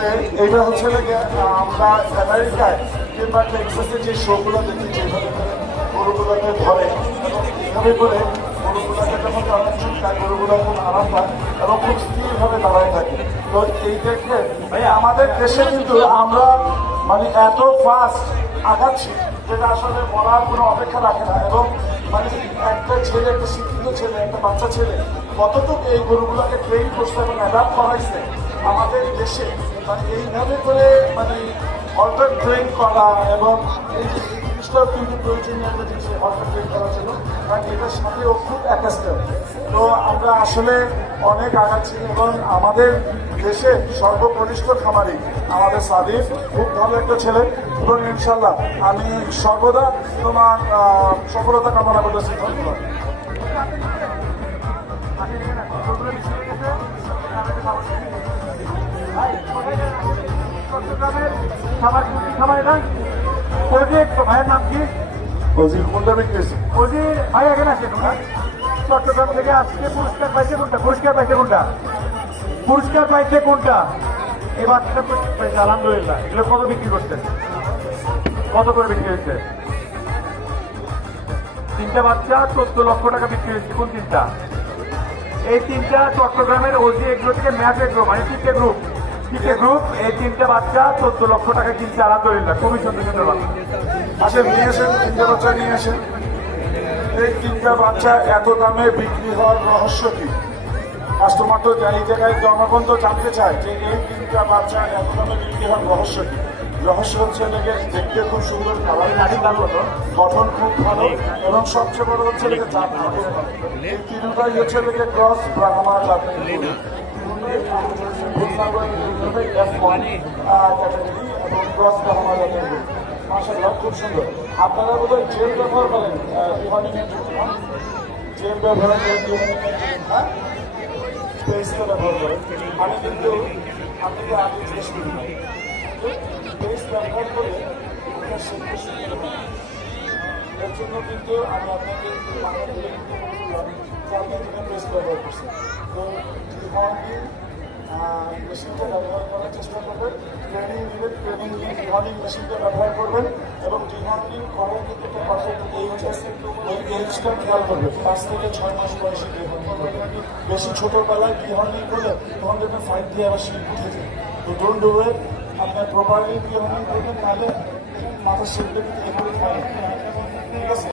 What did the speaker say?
আসলে এইটা হচ্ছে আমরা আমেরিকায় কিংবা টেক্সাসে যে শোগুলো দেখি যেভাবে করে গরুগুলোকে ধরে এবং এইভাবে করে গরুগুলোকে যখন অনেক চিন্তায় গরুগুলো খুব আরাম পায় এবং খুব স্থিরভাবে দাঁড়ায় থাকে। তো এই দেখে আমাদের দেশে কিন্তু আমরা মানে এত ফাস্ট আগাচ্ছি যেটা আসলে বলার কোনো অপেক্ষা রাখে না। এবং মানে একটা ছেলে, একটা শিক্ষিত ছেলে, একটা বাচ্চা ছেলে কতটুকু এই গরুগুলোকে ট্রেন করছে এবং অ্যাডাপ্ট করাইছে আমাদের দেশে, মানে এইভাবে করে মানে অল্টার ট্রেন করা এবং এই জিনিসটাও কিন্তু প্রয়োজনীয় একটা জিনিস অল্টার ট্রেন করার জন্য, কারণ এটার সাথে ও খুব অ্যাটাচমেন্ট। তো আমরা আসলে অনেক আগাচ্ছি এবং আমাদের দেশে সর্বকনিষ্ঠ খামারি আমাদের সাদিফ খুব ভালো একটা ছেলে এবং ইনশাল্লাহ আমি সর্বদা তোমার সফলতা কামনা করতেছি। ধন্যবাদ। ভাইয়ের নাম কি? অজির কোনটা বিক্রেছি? অজির ভাই আগে না তোমরা চট্টগ্রাম থেকে আজকে পুরস্কার পাইছে কোনটা? পুরস্কার পাইছে কোনটা? পুরস্কার পাইছে কোনটা? এই বাচ্চাটা পুরস্কার পাইছে আলহামদুলিল্লাহ। এগুলো কত বিক্রি করছে? কত করে বিক্রি হয়েছে? 3টা বাচ্চা 14 লক্ষ টাকা বিক্রি হয়েছে। কোন 3টা? এই 3টা চট্টগ্রামের ওজি এগ্রো থেকে ম্যাচ এগ্রো মানে টিকে গ্রুপ এই 3টা বাচ্চা 14 লক্ষ টাকা কিনছে আলহামদুলিল্লাহ। খুবই সুন্দর সুন্দর বাচ্চা। আসেন নিয়ে আসেন, 3টা বাচ্চা নিয়ে আসেন। এই 3টা বাচ্চা এত দামে বিক্রি হওয়ার রহস্য কি? কাস্টমার তো এই জায়গায় জনগণ তো জানতে চায় যে এই 3টা বাচ্চা এত দামে বিক্রি হওয়ার রহস্য কি? রহস্য হচ্ছে দেখতে খুব সুন্দর, গঠন খুব ভালো এবং সবচেয়ে বড় হচ্ছে জাত ভালো। এই 3টাই হচ্ছে ক্রস ব্রাহ্মা জাতের ক্যাটাগরি এবং ক্রস ব্রাহ্মা জাতের গরু। মাশাআল্লাহ খুব সুন্দর। আপনারা বোধহয় জেল ব্যবহার করেন ডিহার্ডিংয়ের জন্য? জেল ব্যবহার করেন হ্যাঁ, পেস্টটা ব্যবহার করেন। আমি কিন্তু আপনাকে আগে জিজ্ঞেস করি না, পেস্ট ব্যবহার করে আপনার শিল্প শিখতে পারেন। এর জন্য কিন্তু আমি আপনাকে পেস্ট ব্যবহার করছি। তো ডিহার্ডিং মেশিনটা ব্যবহার করার চেষ্টা করবেন। ট্রেনিং নিলে ট্রেনিং নিয়ে ডিহার্ডিং মেশিনটা ব্যবহার করবেন এবং ডিহার্ডিং করার কিন্তু একটা পারফেক্ট এইচ আছে, ওই এইচটা খেয়াল করবেন। 5 থেকে 6 মাস বয়সে ডিহার্ডিং করবেন। বেশি ছোটোবেলায় ডিহার্ডিং করলে তখন দেখবেন 5 দিয়ে আবার শিল্প উঠে যায়। তো ডোন্ট ডু ইট। আপনার প্রপারলি ডিহার্ডিং করবেন, তাহলে মাথার শিল্পে কিন্তু এগুলো খায়। ঠিক আছে।